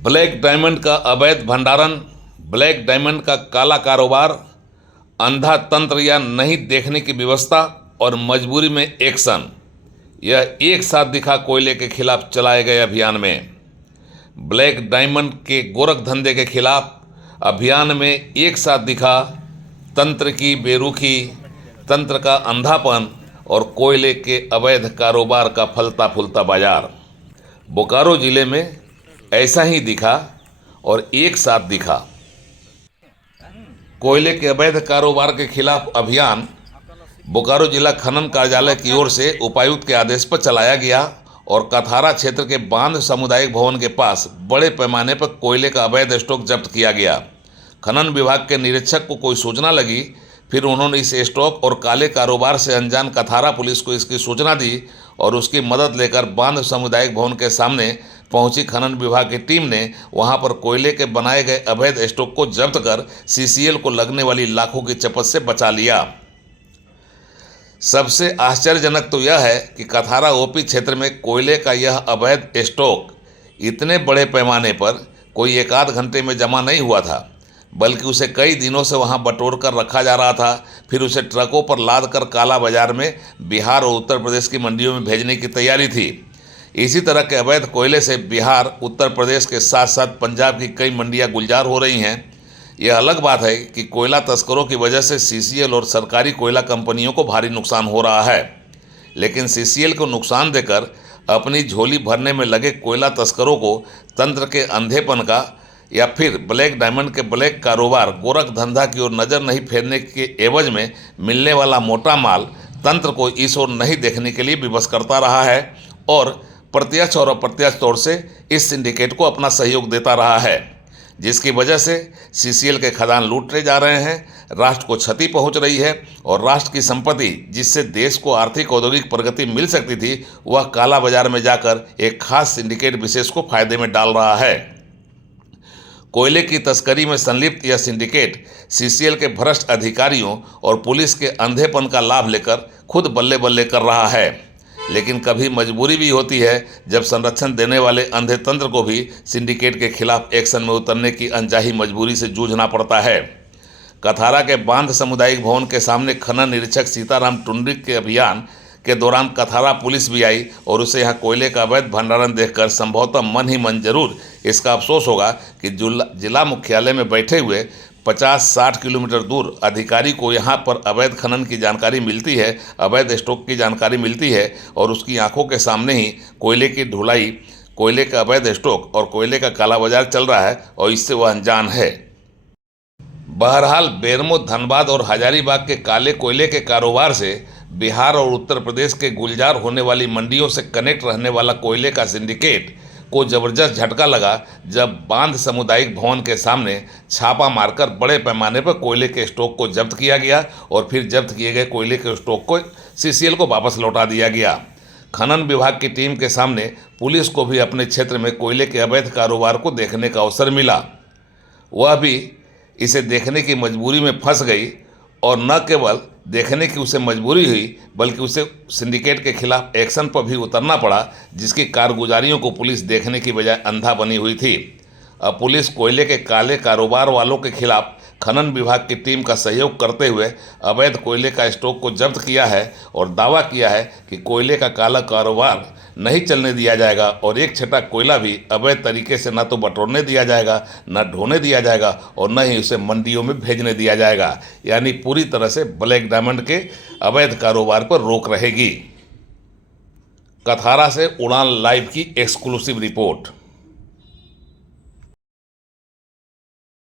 Black diamond का अवैध भंडारण, ब्लैक डायमंड का काला कारोबार, अंधा तंत्र या नहीं देखने की व्यवस्था और मजबूरी में एक्शन, यह एक साथ दिखा कोयले के खिलाफ चलाए गए अभियान में। ब्लैक डायमंड के गोरख धंधे के खिलाफ अभियान में एक साथ दिखा तंत्र की बेरुखी, तंत्र का अंधापन और कोयले के अवैध कारोबार का फलता फूलता बाजार। बोकारो जिले में ऐसा ही दिखा और एक साथ दिखा। कोयले के अवैध कारोबार के खिलाफ अभियान बोकारो जिला खनन कार्यालय की ओर से उपायुक्त के आदेश पर चलाया गया और कथारा क्षेत्र के बांध सामुदायिक भवन के पास बड़े पैमाने पर कोयले का अवैध स्टॉक जब्त किया गया। खनन विभाग के निरीक्षक को कोई सूचना लगी, फिर उन्होंने इस स्टॉक और काले कारोबार से अनजान कथारा पुलिस को इसकी सूचना दी और उसकी मदद लेकर बांध सामुदायिक भवन के सामने पहुंची खनन विभाग की टीम ने वहां पर कोयले के बनाए गए अवैध स्टॉक को जब्त कर सीसीएल को लगने वाली लाखों की चपत से बचा लिया। सबसे आश्चर्यजनक तो यह है कि कथारा ओपी क्षेत्र में कोयले का यह अवैध स्टॉक इतने बड़े पैमाने पर कोई एक आध घंटे में जमा नहीं हुआ था, बल्कि उसे कई दिनों से वहां बटोर कर रखा जा रहा था। फिर उसे ट्रकों पर लाद कर काला बाजार में बिहार और उत्तर प्रदेश की मंडियों में भेजने की तैयारी थी। इसी तरह के अवैध कोयले से बिहार, उत्तर प्रदेश के साथ साथ पंजाब की कई मंडियां गुलजार हो रही हैं। यह अलग बात है कि कोयला तस्करों की वजह से सीसीएल और सरकारी कोयला कंपनियों को भारी नुकसान हो रहा है, लेकिन सीसीएल को नुकसान देकर अपनी झोली भरने में लगे कोयला तस्करों को तंत्र के अंधेपन का या फिर ब्लैक डायमंड के ब्लैक कारोबार, गोरख धंधा की ओर नज़र नहीं फेरने के एवज में मिलने वाला मोटा माल तंत्र को इस ओर नहीं देखने के लिए विवश करता रहा है और प्रत्यक्ष और अप्रत्यक्ष तौर से इस सिंडिकेट को अपना सहयोग देता रहा है, जिसकी वजह से सीसीएल के खदान लूटे जा रहे हैं, राष्ट्र को क्षति पहुंच रही है और राष्ट्र की संपत्ति जिससे देश को आर्थिक औद्योगिक प्रगति मिल सकती थी, वह काला बाजार में जाकर एक खास सिंडिकेट विशेष को फायदे में डाल रहा है। कोयले की तस्करी में संलिप्त यह सिंडिकेट सीसीएल के भ्रष्ट अधिकारियों और पुलिस के अंधेपन का लाभ लेकर खुद बल्ले बल्ले कर रहा है, लेकिन कभी मजबूरी भी होती है जब संरक्षण देने वाले अंधे तंत्र को भी सिंडिकेट के खिलाफ एक्शन में उतरने की अनचाही मजबूरी से जूझना पड़ता है। कथारा के बांध सामुदायिक भवन के सामने खनन निरीक्षक सीताराम टुंडरिक के अभियान के दौरान कथारा पुलिस भी आई और उसे यहाँ कोयले का अवैध भंडारण देखकर संभवतः मन ही मन जरूर इसका अफसोस होगा कि जिला मुख्यालय में बैठे हुए 50-60 किलोमीटर दूर अधिकारी को यहाँ पर अवैध खनन की जानकारी मिलती है, अवैध स्टॉक की जानकारी मिलती है और उसकी आंखों के सामने ही कोयले की ढुलाई, कोयले का अवैध स्टॉक और कोयले का काला बाजार चल रहा है और इससे वह अनजान है। बहरहाल बेरमो, धनबाद और हजारीबाग के काले कोयले के कारोबार से बिहार और उत्तर प्रदेश के गुलजार होने वाली मंडियों से कनेक्ट रहने वाला कोयले का सिंडिकेट को जबरदस्त झटका लगा जब बांध सामुदायिक भवन के सामने छापा मारकर बड़े पैमाने पर कोयले के स्टॉक को जब्त किया गया और फिर जब्त किए गए कोयले के स्टॉक को सीसीएल को वापस लौटा दिया गया। खनन विभाग की टीम के सामने पुलिस को भी अपने क्षेत्र में कोयले के अवैध कारोबार को देखने का अवसर मिला। वह भी इसे देखने की मजबूरी में फंस गई और न केवल देखने की उसे मजबूरी हुई बल्कि उसे सिंडिकेट के खिलाफ एक्शन पर भी उतरना पड़ा, जिसकी कारगुजारियों को पुलिस देखने की बजाय अंधा बनी हुई थी। अब पुलिस कोयले के काले कारोबार वालों के खिलाफ खनन विभाग की टीम का सहयोग करते हुए अवैध कोयले का स्टॉक को जब्त किया है और दावा किया है कि कोयले का काला कारोबार नहीं चलने दिया जाएगा और एक छटा कोयला भी अवैध तरीके से न तो बटोरने दिया जाएगा, न ढोने दिया जाएगा और न ही उसे मंडियों में भेजने दिया जाएगा। यानी पूरी तरह से ब्लैक डायमंड के अवैध कारोबार पर रोक रहेगी। कथारा से उड़ान लाइव की एक्सक्लूसिव रिपोर्ट।